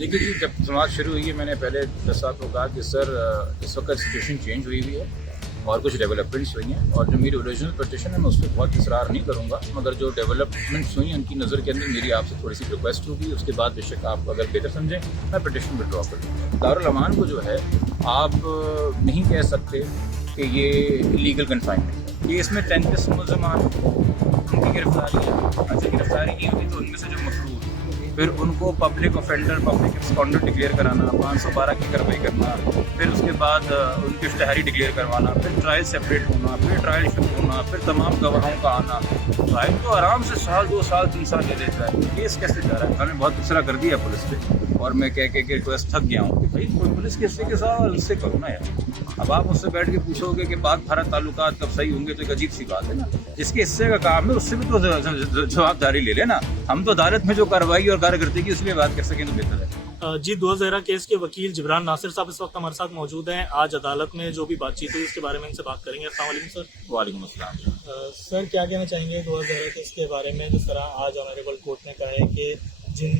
देखिए जी, जब समाज शुरू हुई है मैंने पहले 10 साल को कहा कि सर इस वक्त सिचुएशन चेंज हुई है और कुछ डेवलपमेंट्स हुई हैं और जो मेरी ओरिजिनल पिटिशन है मैं उस पर बहुत इसरार नहीं करूँगा, मगर जो डेवलपमेंट्स हुई हैं उनकी नज़र के अंदर मेरी आपसे थोड़ी सी रिक्वेस्ट होगी। उसके बाद बेशक आप अगर बेहतर समझें मैं पिटिशन विड्रॉ कर दूँगा। दारुल अमान को जो है आप नहीं कह सकते कि ये इलीगल कन्फाइनमेंट है। ये इसमें 33 मुलज़मान उनकी गिरफ्तारी है। अच्छा, गिरफ्तारी नहीं हुई तो उनमें से जो मफरूर फिर उनको public offender public absconder declare कराना, 512 की कार्रवाई करना, फिर उसके बाद उनकी इश्तेहारी डिक्लेयर करवाना, फिर ट्रायल सेपरेट होना, फिर ट्रायल शुरू होना, फिर तमाम गवाहों का आना। ट्रायल तो आराम से साल 2 साल 3 साल ले लेता है। केस कैसे जा रहा है? हमने बहुत दूसरा कर दिया पुलिस पे और मैं कह के रिक्वेस्ट थक गया हूँ कि भाई कोई पुलिस के हिस्से के साथ उससे करो ना यार। अब आप उससे बैठ के पूछोगे कि पाक भारत ताल्लुकात कब सही होंगे तो एक अजीब सी बात है ना। जिसके हिस्से का काम है उससे भी तो जवाबदारी ले लेना। हम तो अदालत में जो कार्रवाई और कार्यकर्ता उसमें बात कर सकें तो बेहतर है। जी, 2013 केस के वकील जिब्रान नासिर साहब इस वक्त हमारे साथ मौजूद हैं। आज अदालत में जो भी बातचीत हुई उसके बारे में इनसे बात करेंगे। अस्सलाम वालेकुम सर। वालेकुम अस्सलाम। सर, क्या कहना चाहेंगे 2013 केस के बारे में? जिस तरह आज ऑनरेबल कोर्ट ने कहा है कि जिन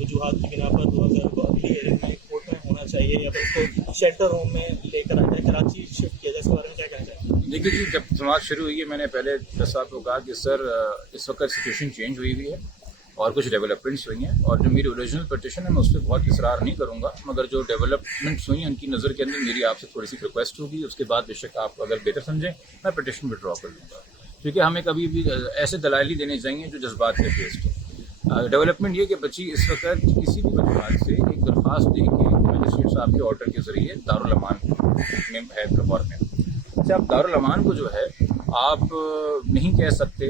वजूहात की बिना पर 2013 को अगली हेयरिंग में कोर्ट में होना चाहिए या फिर उसको शेल्टर होम में लेकर आना है, कराची शिफ्ट किया जाए, इसके बारे में क्या कहना चाहेंगे? देखिए जी, जब समाज शुरू हुई है मैंने पहले 10 साल को कहा कि सर इस वक्त सिचुएशन चेंज हुई है और कुछ डेवलपमेंट्स हुई हैं और जो मेरी ओरिजिनल पिटिशन है मैं उस पर बहुत इसरार नहीं करूँगा, मगर जो डेवलपमेंट्स हुई हैं उनकी नज़र के अंदर मेरी आपसे थोड़ी सी रिक्वेस्ट होगी। उसके बाद बेशक आप अगर बेहतर समझें मैं पिटिशन विड्रॉ कर दूँगा, क्योंकि हमें कभी भी ऐसे दलाइल देने चाहिए जो जज्बात के बेस्ड हो। डेवलपमेंट ये कि बच्ची इस वक्त किसी भी वजूहत से एक दरख्वास्त दे के मजिस्ट्रेट साहब के ऑर्डर के ज़रिए दारुल अमान में है लाहौर में। अच्छा, अब दारुल अमान को जो है आप नहीं कह सकते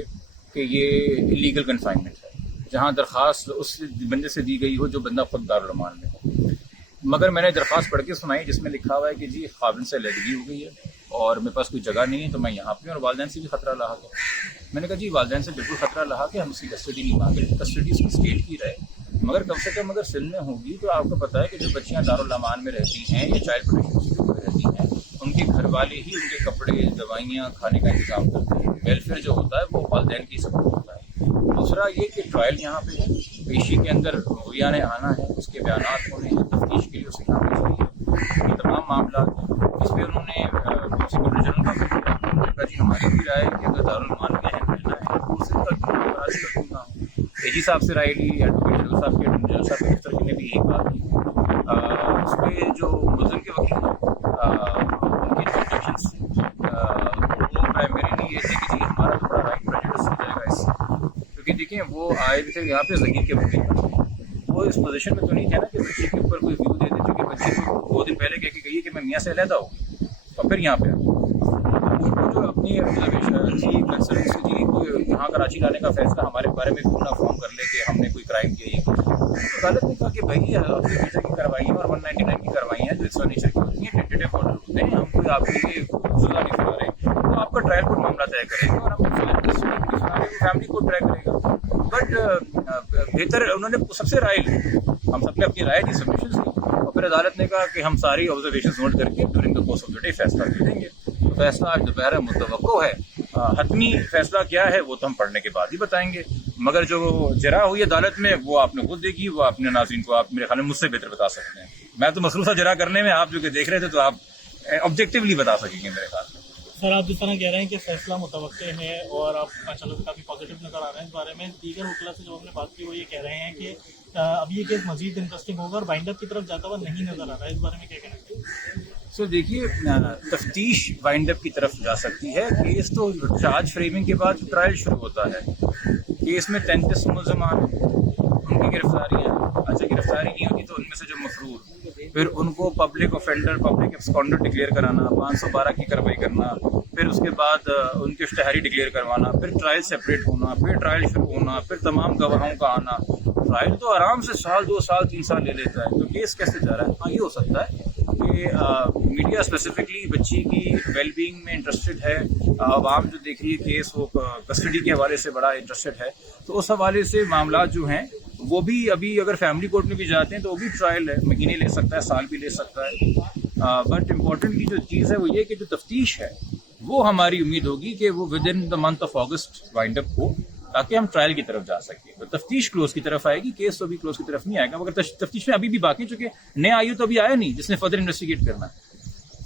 कि ये इलीगल कन्फाइनमेंट है जहाँ दरख्वास्त उस बंदे से दी गई हो जो बंदा खुद दारुल अमान में हो। मगर मैंने दरख्वास्त पढ़ के सुनाई जिसमें लिखा हुआ है कि जी खाविन से लड़की हो गई है और मेरे पास कोई जगह नहीं है तो मैं यहाँ पे और वालिदैन से भी खतरा लाक है। मैंने कहा जी वालिदैन से बिल्कुल खतरा लाक है, हम उसकी कस्टडी नहीं मांगे, कस्टडी उसकी स्टेट की रहे, मगर कम से कम अगर सिंध में होगी तो आपको पता है कि जो बच्चियाँ दारुल अमान में रहती हैं या चाइल्ड प्रोटेक्शन इंस्टीट्यूट में रहती हैं उनके घर वाले ही उनके कपड़े, दवाइयाँ, खाने का इंतजाम करते हैं। वेलफेयर जो होता है वो वालिदैन की सपोर्ट होता है। दूसरा ये कि ट्रायल यहाँ पे है, पेशी के अंदर मुहैया ने आना है, उसके बयानात होने हैं, तफ्तीश के लिए उसे यहाँ पे चाहिए। ये तमाम मामला इस पर उन्होंने सेक्रेटरी जनरल का जी हमारी भी राय है कि अगर दारुल अमान में अहम रहना है तो उसे कराची का क्यों ना हो। एजी साहब से राय ली, एडवोकेट जनरल साहब के जनरल साहब के दफ्तर ने भी एक बात की। उस पर जो मुलज़िम के वकील उनके जो ऑब्जेक्शंस वो प्राइमरीली ये थे कि जी हमारा तो बड़ा राइट प्रेजुडिस हो जाएगा इससे, क्योंकि देखिए वो आए थे यहाँ पे ज़गीर के वकील बने। वो इस पोजीशन में तो नहीं थे ना कि बच्चे के ऊपर कोई व्यू दे दे, क्योंकि बच्चे को 2 दिन पहले कह के गई है कि मैं मियाँ से अलहदा होगी और फिर यहाँ पे उनको जो अपनी ऑब्जर्वेशन जी कंसर्न से जी कोई यहाँ कराची लाने का फैसला हमारे बारे में क्यों ना फॉर्म कर ले कि हमने कोई क्राइम किया है। तो अदालत ने कहा कि भाई आपके वीज़ा की कार्रवाइयाँ और 199 की कार्रवाइयाँ जो एक्स्ट्रा नेचर की होती हैं, टेंटेटिव ऑर्डर होते हैं, हम कोई आपके लिए सजा नहीं सुना रहे, तो आपका ट्रायल कोर्ट मामला तय करेगा और हम फैमिली कोर्ट ट्राई करेगा। बट बेहतर उन्होंने सबसे राय ली, हम सबने अपनी राय दी, सबमिशन दी और फिर अदालत ने कहा कि हम सारी ऑब्जर्वेशन नोट करके during the course of the day फैसला दे देंगे। तो फैसला आज दोपहर मुतवक्को है। हतमी फैसला क्या है वो तो हम पढ़ने के बाद ही बताएंगे, मगर जो जरा हुई अदालत में वो आपने खुद देखी, वो अपने नाज़रीन को आप मेरे ख्याल में मुझसे बेहतर बता सकते हैं। मैं तो मसरूफ़ा जरा करने में, आप जो कि देख रहे थे तो आप ऑब्जेक्टिवली बता सकेंगे मेरे ख्याल में। सर, आप जिस तरह कह रहे हैं कि फैसला मुतवक्के है और आप माशाल्लाह से काफ़ी पॉजिटिव नजर आ रहे हैं इस बारे में, दीगर वकीला से जब हमने बात की वो ये कह रहे हैं कि अब ये केस मजीद इंटरेस्टिंग होगा और वाइंड अप की तरफ जाता हुआ नहीं नजर आ रहा है, इस बारे में क्या कहना चाहिए? सो देखिए, तफ्तीश वाइंड अप की तरफ जा सकती है। केस तो चार्ज फ्रेमिंग के बाद ट्रायल शुरू होता है। केस में 33 मुलज़मान उनकी गिरफ्तारियाँ, अच्छा गिरफ्तारी नहीं होती तो उनमें से जो मफरूर फिर उनको public offender public absconder declare कराना, 512 की कार्रवाई करना, फिर उसके बाद उनकी इश्तेहारी डिक्लेयर करवाना, फिर ट्रायल सेपरेट होना, फिर ट्रायल शुरू होना, फिर तमाम गवाहों का आना। ट्रायल तो आराम से साल 2 साल 3 साल ले लेता है। तो केस कैसे जा रहा है? हाँ, ये हो सकता है कि मीडिया स्पेसिफिकली बच्ची की वेलबींग में इंटरेस्टेड है, आवाम जो देख रही है केस वो कस्टडी के हवाले से बड़ा इंटरेस्टेड है, तो उस हवाले से मामला जो हैं वो भी अभी अगर फैमिली कोर्ट में भी जाते हैं तो वो भी ट्रायल है, महीने ले सकता है, साल भी ले सकता है। बट इम्पॉर्टेंट की जो चीज़ है वो ये कि जो तफ्तीश है वो हमारी उम्मीद होगी कि वो with in the month of August wind up हो, تاکہ ہم ٹرائل کی طرف جا سکیں. تو تفتیش کلوز کی طرف آئے گی, کیس تو ابھی کلوز کی طرف نہیں آئے گا, مگر تفتیش میں ابھی بھی باقی, چونکہ نیا آئی تو ابھی آیا نہیں جس نے فردر انویسٹیگیٹ کرنا ہے.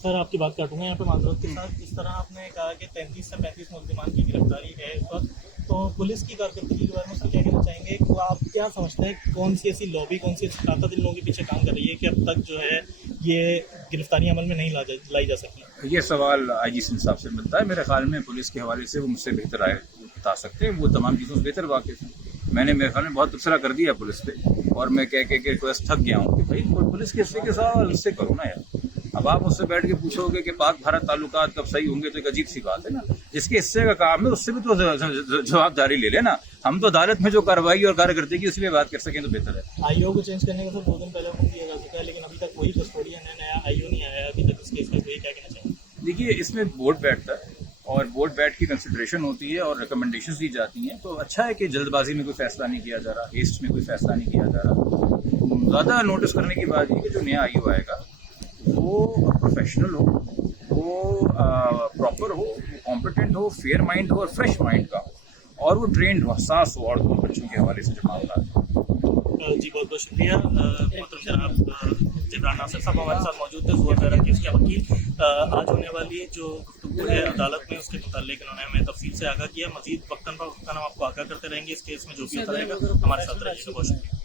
سر آپ کی بات کاٹوں گا یہاں پہ معذرت کے ساتھ. اس طرح آپ نے کہا کہ 33 سے 35 ملزمان کی گرفتاری ہے اس وقت, تو پولیس کی کارکردگی کے بارے میں سر کیا کہنا چاہیں گے؟ تو آپ کیا سمجھتے ہیں کون سی ایسی لابی, کون سی ایسی طاقت ان لوگوں کے پیچھے کام کر رہی ہے کہ اب تک جو ہے یہ گرفتاری عمل میں نہیں لائی جا سکی؟ یہ سوال آئی جی سندھ صاحب سے ملتا ہے. میرے خیال میں پولیس کے حوالے سے وہ مجھ سے بہتر رائے بتا سکتے ہیں, وہ تمام چیزوں سے بہتر واقف ہیں. میں نے میرے خیال میں بہت تبصرہ کر دیا پولیس پہ, اور میں کہہ کے ریکویسٹ تھک گیا ہوں کہ بھائی پولیس کے حصے کے سوال اس سے کرو نا یار. اب آپ اس سے بیٹھ کے پوچھو گے کہ پاک بھارت تعلقات کب صحیح ہوں گے, تو ایک عجیب سی بات ہے نا. جس کے حصے کا کام ہے اس سے بھی تو جواب داری لے لینا. ہم تو عدالت میں جو کارروائی اور کارکردگی اس لیے بات کر سکیں تو بہتر ہے. آئی او کو چینج کرنے کا سر 2 دن پہلے حکم دیا جا چکا ہے, لیکن ابھی تک وہی کسٹوڈین ہے, نیا آئی او نہیں آیا ابھی تک اس کیس میں. کوئی کیا کہنا چاہیں گے؟ دیکھیے اس میں بورڈ بیٹھتا ہے اور بورڈ بیٹھ کی کنسیڈریشن ہوتی ہے اور ریکمنڈیشنز دی جاتی ہیں. تو اچھا ہے کہ جلد بازی میں کوئی فیصلہ نہیں کیا جا رہا, ہیسٹ میں کوئی فیصلہ نہیں کیا جا رہا. زیادہ نوٹس کرنے کی بات یہ کہ جو نیا آئی او آئے گا وہ پروفیشنل ہو, وہ پراپر ہو, وہ کمپیٹنٹ ہو, فیئر مائنڈ ہو اور فریش مائنڈ کا ہو, اور وہ ٹرینڈ ہو, حساس ہو عورتوں اور بچوں کے حوالے سے جو معاملات ہیں. جی بہت بہت شکریہ محترم جناب جبران ناصر صاحب ہمارے ساتھ موجود تھے, زور وغیرہ کیس کے وکیل. آج ہونے والی جو گفتگو ہے عدالت میں اس کے متعلق انہوں نے ہمیں تفصیل سے آگاہ کیا. مزید وقتاً فوقتاً ہم آپ کو آگاہ کرتے رہیں گے اس کیس میں جو بھی ہوتا رہے گا. ہمارے ساتھ رہیے گا. بہت شکریہ.